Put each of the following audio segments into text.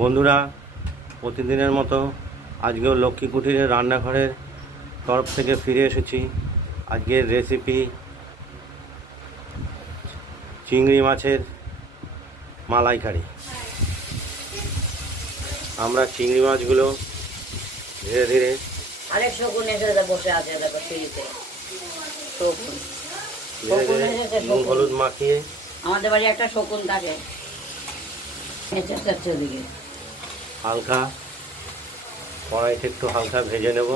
বন্ধুরা, প্রতিদিনের মতো আজকেও লক্ষ্মী কুটিরের রান্নাঘরের তরফ থেকে ফিরে এসেছি। আজকের রেসিপি চিংড়ি মাছের মালাইকারি। আমরা চিংড়ি মাছগুলো ধীরে ধীরে নুন হলুদ মাখিয়ে, আমাদের বাড়ি একটা শকুন থাকে, হালকা কড়াইতে একটু হালকা ভেজে নেব।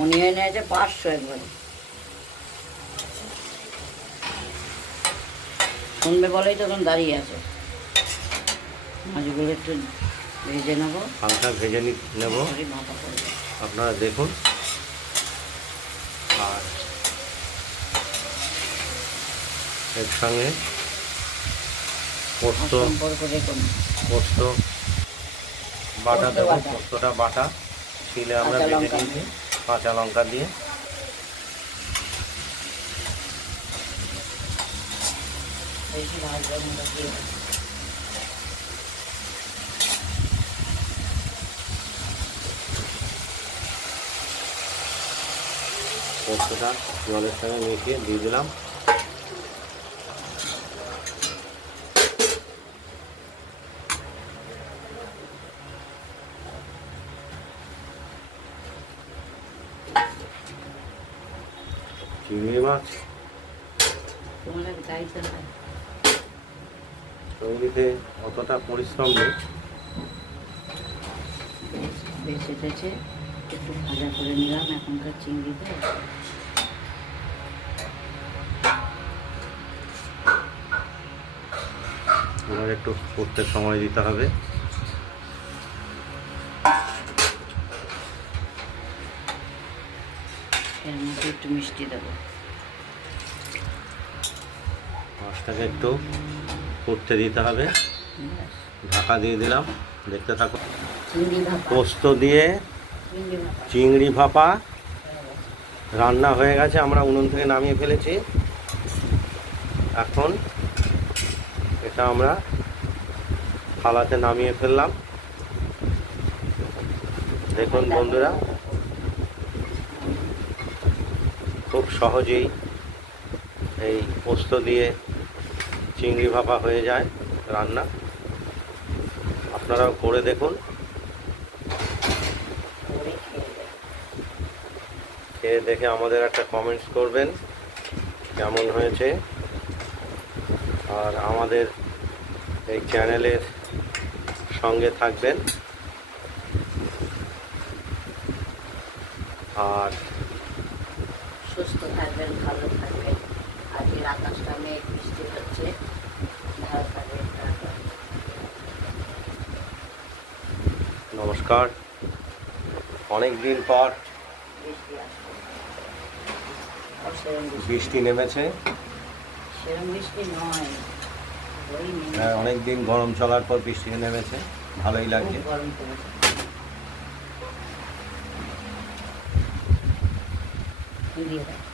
উনিয়ে নিয়েছে 500 একবারে শুনবে বলেই তখন দাঁড়িয়ে আছে। মাছগুলো একটু ভেজে নেবো, হালকা ভেজে নেব, আপনারা দেখুন। আর এর সঙ্গে পোস্ত বাটা দেব। পোস্তটা বাটা ছিলে আমরা ভেজে নিয়েছি কাঁচা লঙ্কা দিয়ে। পোস্তটা জলের সঙ্গে মিশিয়ে দিয়ে দিলাম। চিংড়ি মাছ তৈরিতে অতটা পরিশ্রম নেই। বেশ এসেছে, একটু ভাজা করে নিলাম এখনকার চিংড়িতে। এবার একটু করতে সময় দিতে হবে। এর মধ্যে একটু মিষ্টি দেবো। মাছটাকে একটু করতে দিতে হবে। ঢাকা দিয়ে দিলাম, দেখতে থাকো। পোস্ত দিয়ে চিংড়ি ভাপা রান্না হয়ে গেছে, আমরা উনুন থেকে নামিয়ে ফেলেছি। এখন এটা আমরা থালাতে নামিয়ে ফেললাম। দেখুন বন্ধুরা, খুব সহজেই এই পোস্ত দিয়ে চিংড়ি ভাপা হয়ে যায় রান্না। আপনারাও করে দেখুন, খেয়ে দেখে আমাদের একটা কমেন্টস করবেন কেমন হয়েছে। আর আমাদের এই চ্যানেলের সঙ্গে থাকবেন। আর সুস্থ থাকবেন, ভালো থাকবেন। আজকের আকাশটা মেঘ বৃষ্টি হচ্ছে, ভালো থাকবেন। নমস্কার। অনেক দিন পর বৃষ্টি নেমেছে। সেরকম বৃষ্টি নয়, অনেক দিন গরম চলার পর বৃষ্টি নেমেছে, ভালোই লাগছে। গরম পড়েছে। দিয়ে দাও।